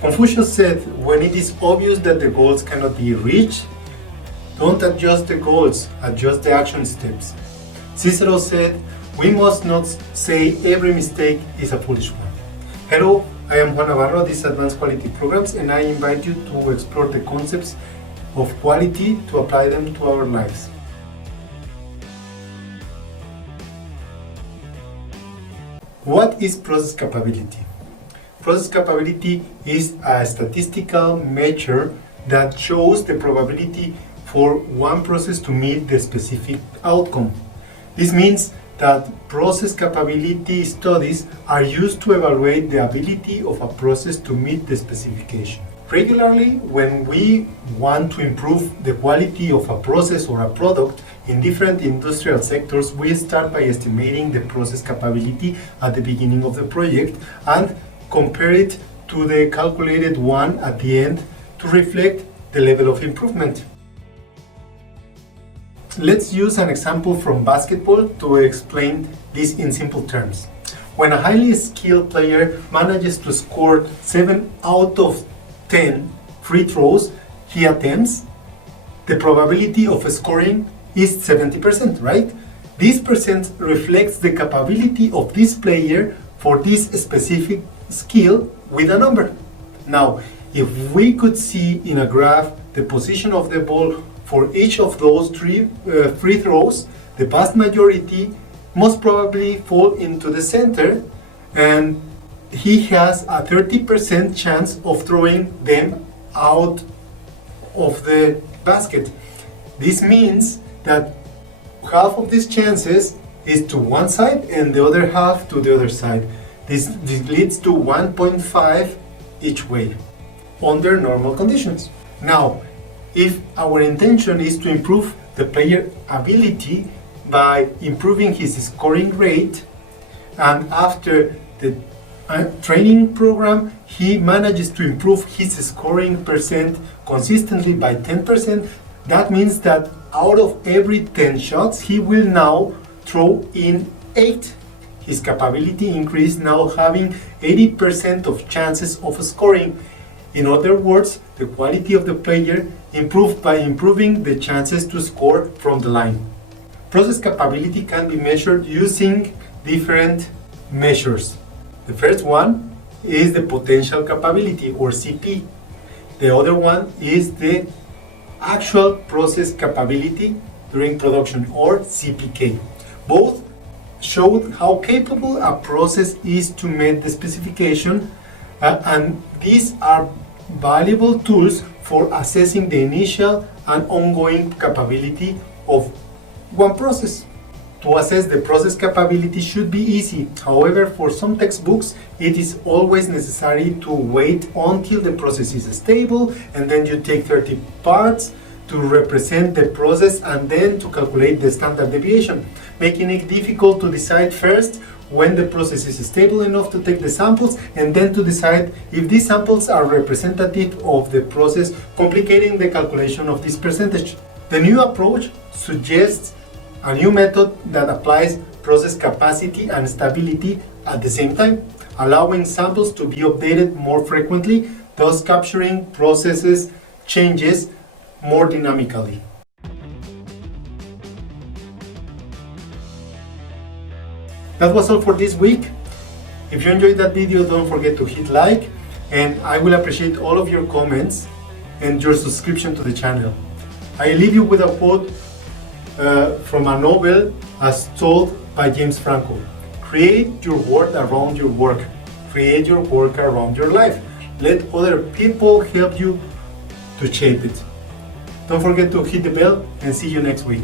Confucius said, when it is obvious that the goals cannot be reached, don't adjust the goals, adjust the action steps. Cicero said, we must not say every mistake is a foolish one. Hello, I am Juan Navarro, this is Advanced Quality Programs, and I invite you to explore the concepts of quality to apply them to our lives. What is process capability? Process capability is a statistical measure that shows the probability for one process to meet the specific outcome. This means that process capability studies are used to evaluate the ability of a process to meet the specification. Regularly, when we want to improve the quality of a process or a product in different industrial sectors, we start by estimating the process capability at the beginning of the project and compare it to the calculated one at the end to reflect the level of improvement. Let's use an example from basketball to explain this in simple terms. When a highly skilled player manages to score 7 out of 10 free throws he attempts, the probability of scoring is 70%, right? This percent reflects the capability of this player for this specific skill with a number. Now, if we could see in a graph the position of the ball for each of those three free throws, the vast majority most probably fall into the center, and he has a 30% chance of throwing them out of the basket. This means that half of these chances is to one side and the other half to the other side. This leads to 1.5 each way under normal conditions. Now, if our intention is to improve the player ability by improving his scoring rate, and after the training program he manages to improve his scoring percent consistently by 10%, that means that out of every 10 shots he will now throw in 8. His capability increased, now having 80% of chances of scoring. In other words, the quality of the player improved by improving the chances to score from the line. Process capability can be measured using different measures. The first one is the potential capability, or CP. The other one is the actual process capability during production, or CPK. Both showed how capable a process is to meet the specification, and these are valuable tools for assessing the initial and ongoing capability of one process. To assess the process capability should be easy. However, for some textbooks, it is always necessary to wait until the process is stable, and then you take 30 parts to represent the process and then to calculate the standard deviation, making it difficult to decide first when the process is stable enough to take the samples, and then to decide if these samples are representative of the process, complicating the calculation of this percentage. The new approach suggests a new method that applies process capacity and stability at the same time, allowing samples to be updated more frequently, thus capturing processes changes more dynamically. That was all for this week. If you enjoyed that video, don't forget to hit like, and I will appreciate all of your comments and your subscription to the channel. I leave you with a quote from a novel as told by James Franco. Create your world around your work. Create your work around your life. Let other people help you to shape it. Don't forget to hit the bell, and see you next week.